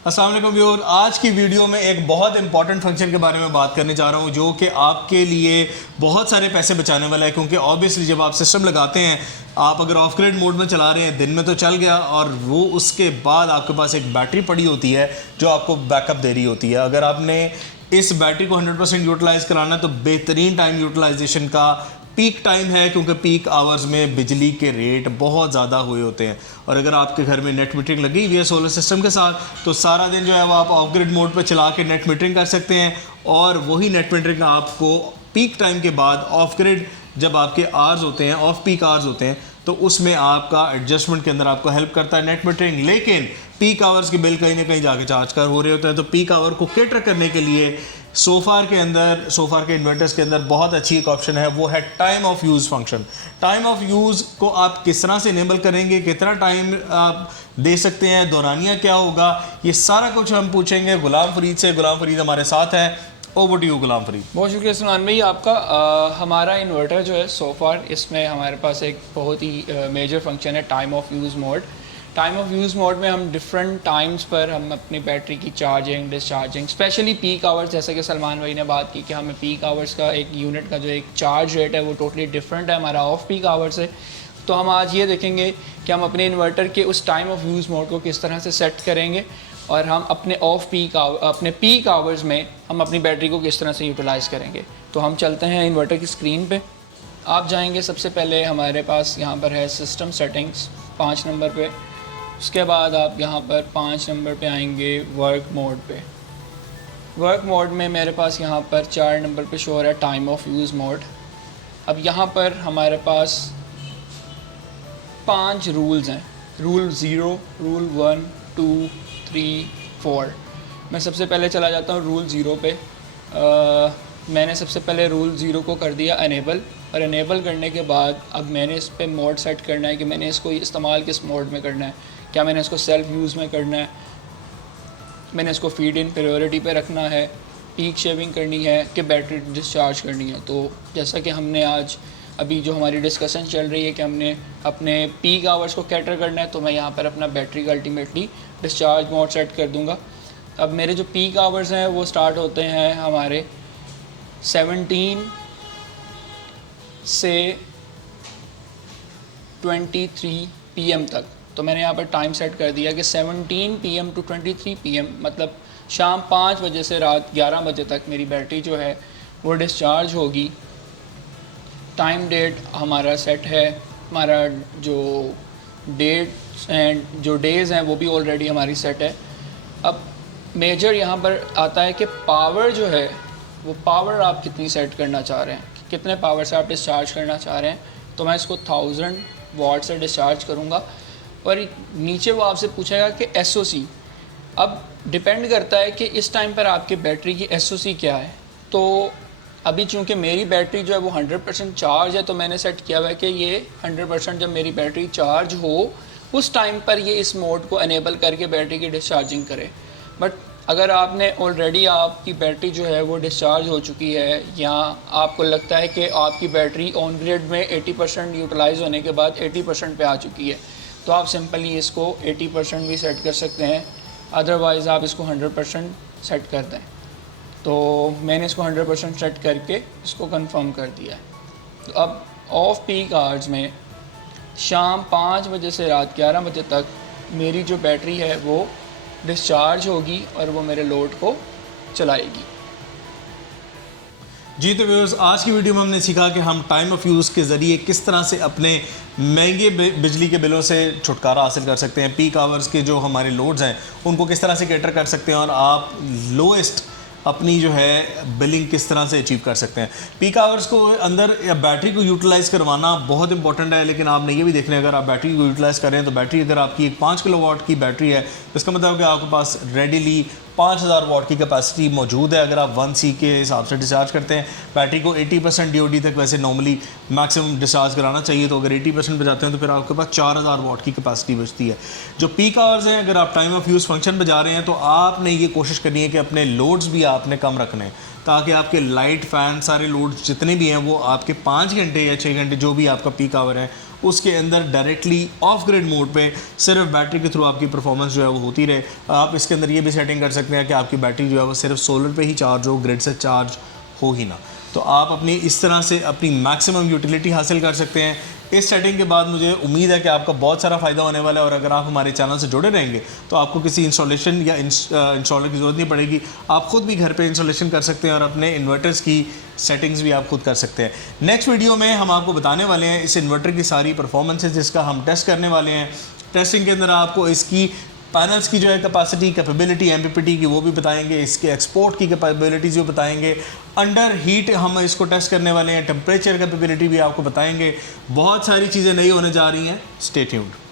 अस्सलाम वालेकुम व्यूअर, आज की वीडियो में एक बहुत इंपॉर्टेंट फंक्शन के बारे में बात करने जा रहा हूँ जो कि आपके लिए बहुत सारे पैसे बचाने वाला है। क्योंकि ऑब्वियसली जब आप सिस्टम लगाते हैं, आप अगर ऑफ ग्रिड मोड में चला रहे हैं, दिन में तो चल गया और वो उसके बाद आपके पास एक बैटरी पड़ी होती है जो आपको बैकअप दे रही होती है। अगर आपने इस बैटरी को 100% यूटिलाइज़ कराना है तो बेहतरीन टाइम यूटिलाइजेशन का पीक टाइम है, क्योंकि पीक आवर्स में बिजली के रेट बहुत ज़्यादा हुए होते हैं। और अगर आपके घर में नेट मीटरिंग लगी हुई है सोलर सिस्टम के साथ, तो सारा दिन जो है वो आप ऑफ ग्रिड मोड पर चला के नेट मीटरिंग कर सकते हैं और वही नेट मीटरिंग आपको पीक टाइम के बाद ऑफ ग्रिड जब आपके आवर्स होते हैं, ऑफ पीक आवर्स होते हैं, तो उसमें आपका एडजस्टमेंट के अंदर आपको हेल्प करता है नेट मीटरिंग। लेकिन पीक आवर्स के बिल कहीं ना कहीं जाके चार्ज कर हो रहे होते हैं, तो पीक आवर को कैटर करने के लिए सोफार के इन्वर्टर्स के अंदर बहुत अच्छी एक ऑप्शन है, वो है time of use function. Time of use को आप किस तरह से इनेबल करेंगे, कितना टाइम आप दे सकते हैं, दौरानिया क्या होगा, ये सारा कुछ हम पूछेंगे गुलाम फरीद से। गुलाम फरीद हमारे साथ है। Over to you Ghulam Farid. बहुत शुक्रिया सलमान भाई आपका। हमारा इन्वर्टर जो है सोफार, इसमें हमारे पास एक बहुत ही मेजर फंक्शन है time of use mode. Time of use mode में हम डिफरेंट टाइम्स पर हम अपनी बैटरी की charging, discharging, specially peak hours, जैसे कि सलमान भाई ने बात की कि हमें पीक आवर्स का एक यूनिट का जो एक चार्ज रेट है वो टोटली डिफरेंट है हमारा ऑफ पीक आवर्स से। तो हम आज ये देखेंगे कि हम अपने इन्वर्टर के उस टाइम ऑफ यूज़ मोड को किस तरह से सेट करेंगे और हम अपने अपने पीक आवर्स में हम अपनी बैटरी को किस तरह से यूटिलाइज़ करेंगे। तो हम चलते हैं इन्वर्टर की स्क्रीन पे। आप जाएंगे, सबसे पहले हमारे पास यहाँ पर है सिस्टम सेटिंग्स 5 नंबर पे। उसके बाद आप यहाँ पर 5 नंबर पे आएंगे वर्क मोड पे। वर्क मोड में मेरे पास यहाँ पर 4 नंबर पे शो हो रहा है टाइम ऑफ यूज़ मोड। अब यहाँ पर हमारे पास 5 रूल्स हैं, रूल 0, रूल 1, 2, 3, 4। मैं सबसे पहले चला जाता हूँ रूल 0 पे। मैंने सबसे पहले रूल 0 को कर दिया अनेबल, और अनेबल करने के बाद अब मैंने इस पे मोड सेट करना है कि मैंने इसको इस्तेमाल किस मोड में करना है। क्या मैंने इसको सेल्फ यूज़ में करना है, मैंने इसको फीड इन प्रायोरिटी पे रखना है, पीक शेविंग करनी है कि बैटरी डिस्चार्ज करनी है। तो जैसा कि हमने आज अभी जो हमारी डिस्कशन चल रही है कि हमने अपने पीक आवर्स को कैटर करना है, तो मैं यहाँ पर अपना बैटरी का अल्टीमेटली डिस्चार्ज मोड सेट कर दूँगा। अब मेरे जो पीक आवर्स हैं वो स्टार्ट होते हैं हमारे 17 से 23 PM तक। तो मैंने यहाँ पर टाइम सेट कर दिया कि 17 PM टू 23 PM, मतलब शाम 5 बजे से रात 11 बजे तक मेरी बैटरी जो है वो डिस्चार्ज होगी। टाइम डेट हमारा सेट है, हमारा जो डेट्स एंड जो डेज़ हैं वो भी ऑलरेडी हमारी सेट है। अब मेजर यहाँ पर आता है कि पावर जो है वो पावर आप कितनी सेट करना चाह रहे हैं, कितने पावर से आप डिस्चार्ज करना चाह रहे हैं। तो मैं इसको 1000 वाट से डिस्चार्ज करूँगा। और नीचे वो आपसे पूछेगा कि SOC। अब डिपेंड करता है कि इस टाइम पर आपकी बैटरी की SOC क्या है। तो अभी चूँकि मेरी बैटरी जो है वो 100% चार्ज है, तो मैंने सेट किया हुआ है कि ये 100% जब मेरी बैटरी चार्ज हो उस टाइम पर ये इस मोड को अनेबल करके बैटरी की डिस्चार्जिंग करे। बट अगर आपने ऑलरेडी आपकी बैटरी जो है वो डिस्चार्ज हो चुकी है, या आपको लगता है कि आपकी बैटरी ऑन ग्रिड में 80% यूटिलाइज़ होने के बाद 80% पे आ चुकी है, तो आप सिंपली इसको 80% भी सेट कर सकते हैं। अदरवाइज़ आप इसको 100% सेट कर दें। तो मैंने इसको 100% सेट करके इसको कंफर्म कर दिया है। तो अब ऑफ पीक आवर्स में शाम 5 बजे से रात 11 बजे तक मेरी जो बैटरी है वो डिस्चार्ज होगी और वो मेरे लोड को चलाएगी। जी तो व्यूअर्स, आज की वीडियो में हमने सीखा कि हम टाइम ऑफ यूज़ के ज़रिए किस तरह से अपने महंगे बिजली के बिलों से छुटकारा हासिल कर सकते हैं। पीक आवर्स के जो हमारे लोड्स हैं उनको किस तरह से कैटर कर सकते हैं और आप लोएस्ट अपनी जो है बिलिंग किस तरह से अचीव कर सकते हैं। पीक आवर्स को अंदर या बैटरी को यूटिलाइज़ करवाना बहुत इंपॉर्टेंट है, लेकिन आपने ये भी देखना है अगर आप बैटरी को यूटिलाइज़ कर रहे हैं तो बैटरी अगर आपकी एक 5 किलोवाट की बैटरी है तो इसका मतलब कि आपके पास रेडीली 5000 वाट की कैपेसिटी मौजूद है। अगर आप 1C के हिसाब से डिस्चार्ज करते हैं, बैटरी को 80% DOD तक वैसे नॉर्मली मैक्सिमम डिस्चार्ज कराना चाहिए, तो अगर 80% पे जाते हैं तो फिर आपके पास 4000 वाट की कैपेसिटी बचती है। जो पीक आवर्स हैं, अगर आप टाइम ऑफ यूज़ फंक्शन पर जा रहे हैं तो आपने ये कोशिश करनी है कि अपने लोड्स भी आपने कम रखने हैं, ताकि आपके लाइट, फ़ैन, सारे लोड्स जितने भी हैं वो आपके 5 घंटे या 6 घंटे जो भी आपका पीक आवर है उसके अंदर डायरेक्टली ऑफ ग्रिड मोड पे सिर्फ बैटरी के थ्रू आपकी परफॉर्मेंस जो है वो होती रहे। आप इसके अंदर ये भी सेटिंग कर सकते हैं कि आपकी बैटरी जो है वो सिर्फ सोलर पे ही चार्ज हो, ग्रिड से चार्ज हो ही ना। तो आप अपनी इस तरह से अपनी मैक्सिमम यूटिलिटी हासिल कर सकते हैं। इस सेटिंग के बाद मुझे उम्मीद है कि आपका बहुत सारा फ़ायदा होने वाला है, और अगर आप हमारे चैनल से जुड़े रहेंगे तो आपको किसी इंस्टॉलेशन या इंस्टॉलर की ज़रूरत नहीं पड़ेगी। आप खुद भी घर पे इंस्टॉलेशन कर सकते हैं और अपने इन्वर्टर्स की सेटिंग्स भी आप खुद कर सकते हैं। नेक्स्ट वीडियो में हम आपको बताने वाले हैं इस इन्वर्टर की सारी परफॉर्मेंसेज जिसका हम टेस्ट करने वाले हैं। टेस्टिंग के अंदर आपको इसकी पैनल्स की जो है कैपेसिटी, कैपेबिलिटी, एमपीपीटी की वो भी बताएंगे, इसके एक्सपोर्ट की कैपेबिलिटीज़ भी बताएंगे, अंडर हीट हम इसको टेस्ट करने वाले हैं, टेम्परेचर कैपेबिलिटी भी आपको बताएंगे। बहुत सारी चीज़ें नई होने जा रही हैं। Stay tuned.